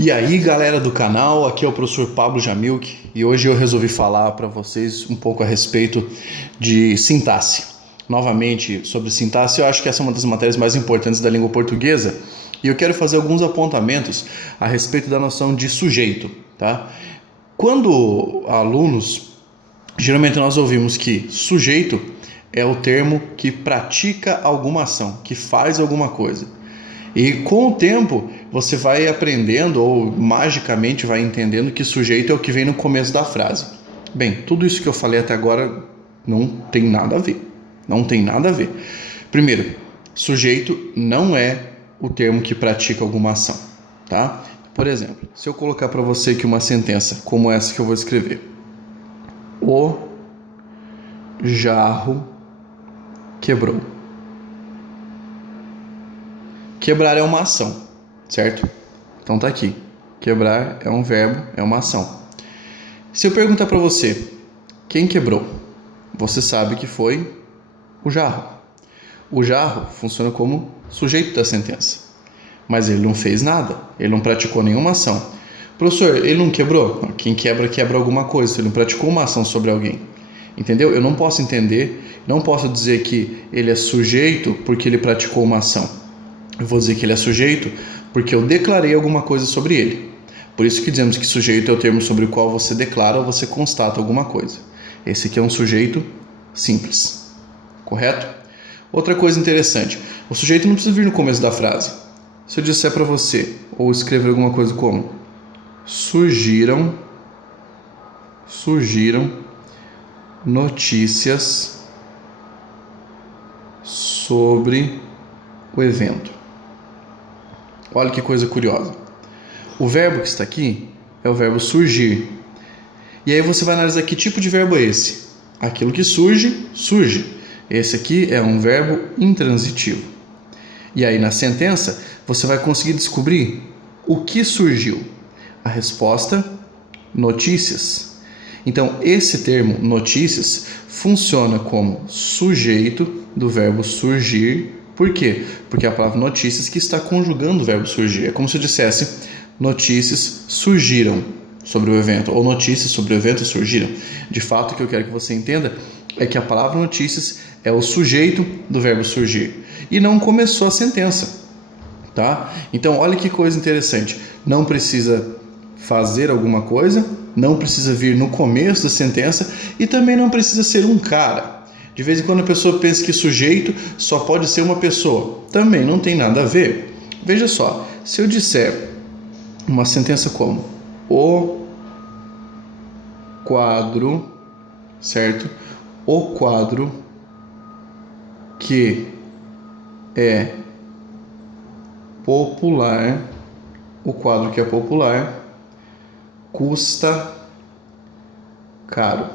E aí, galera do canal, aqui é o professor Pablo Jamilk e hoje eu resolvi falar para vocês um pouco a respeito de sintaxe. Novamente, sobre sintaxe, eu acho que essa é uma das matérias mais importantes da língua portuguesa e eu quero fazer alguns apontamentos a respeito da noção de sujeito, tá? Quando alunos, geralmente nós ouvimos que sujeito é o termo que pratica alguma ação, que faz alguma coisa. E com o tempo você vai aprendendo ou magicamente vai entendendo que sujeito é o que vem no começo da frase. Bem, tudo isso que eu falei até agora não tem nada a ver. Não tem nada a ver. Primeiro, sujeito não é o termo que pratica alguma ação, tá? Por exemplo, se eu colocar para você aqui uma sentença como essa que eu vou escrever. O jarro quebrou. Quebrar é uma ação, certo? Então tá aqui. Quebrar é um verbo, é uma ação. Se eu perguntar para você, quem quebrou? Você sabe que foi o jarro. O jarro funciona como sujeito da sentença. Mas ele não fez nada, ele não praticou nenhuma ação. Professor, ele não quebrou? Não, quem quebra, quebra alguma coisa, ele não praticou uma ação sobre alguém. Entendeu? Eu não posso entender, não posso dizer que ele é sujeito porque ele praticou uma ação. Eu vou dizer que ele é sujeito porque eu declarei alguma coisa sobre ele. Por isso que dizemos que sujeito é o termo sobre o qual você declara ou você constata alguma coisa. Esse aqui é um sujeito simples. Correto? Outra coisa interessante. O sujeito não precisa vir no começo da frase. Se eu disser para você, ou escrever alguma coisa como surgiram notícias sobre o evento. Olha que coisa curiosa. O verbo que está aqui é o verbo surgir. E aí você vai analisar que tipo de verbo é esse. Aquilo que surge, surge. Esse aqui é um verbo intransitivo. E aí na sentença você vai conseguir descobrir o que surgiu. A resposta, notícias. Então esse termo notícias funciona como sujeito do verbo surgir. Por quê? Porque é a palavra notícias que está conjugando o verbo surgir. É como se eu dissesse notícias surgiram sobre o evento ou notícias sobre o evento surgiram. De fato, o que eu quero que você entenda é que a palavra notícias é o sujeito do verbo surgir e não começou a sentença, tá? Então, olha que coisa interessante. Não precisa fazer alguma coisa, não precisa vir no começo da sentença e também não precisa ser um cara. De vez em quando a pessoa pensa que sujeito só pode ser uma pessoa. Também não tem nada a ver. Veja só, se eu disser uma sentença como o quadro, certo? O quadro que é popular, o quadro que é popular custa caro.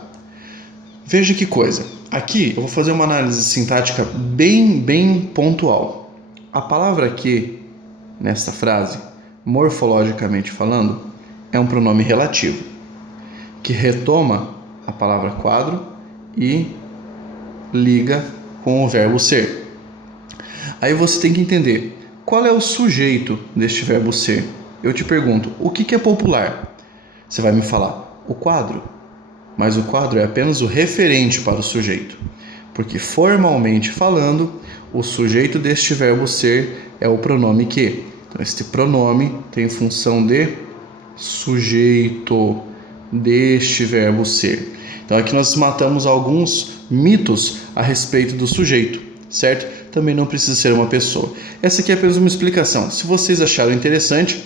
Veja que coisa. Aqui eu vou fazer uma análise sintática bem pontual. A palavra que, nesta frase, morfologicamente falando, é um pronome relativo, que retoma a palavra quadro e liga com o verbo ser. Aí você tem que entender qual é o sujeito deste verbo ser. Eu te pergunto, o que é popular? Você vai me falar, o quadro. Mas o quadro é apenas o referente para o sujeito, porque formalmente falando, o sujeito deste verbo ser é o pronome que. Então, este pronome tem função de sujeito deste verbo ser. Então, aqui nós matamos alguns mitos a respeito do sujeito, certo? Também não precisa ser uma pessoa. Essa aqui é apenas uma explicação. Se vocês acharam interessante,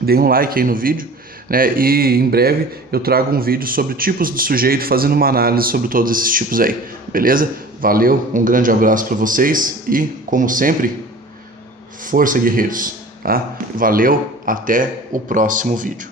deem um like aí no vídeo. E em breve eu trago um vídeo sobre tipos de sujeito, fazendo uma análise sobre todos esses tipos aí, beleza? Valeu, um grande abraço para vocês e, como sempre, força guerreiros, tá? Valeu, até o próximo vídeo.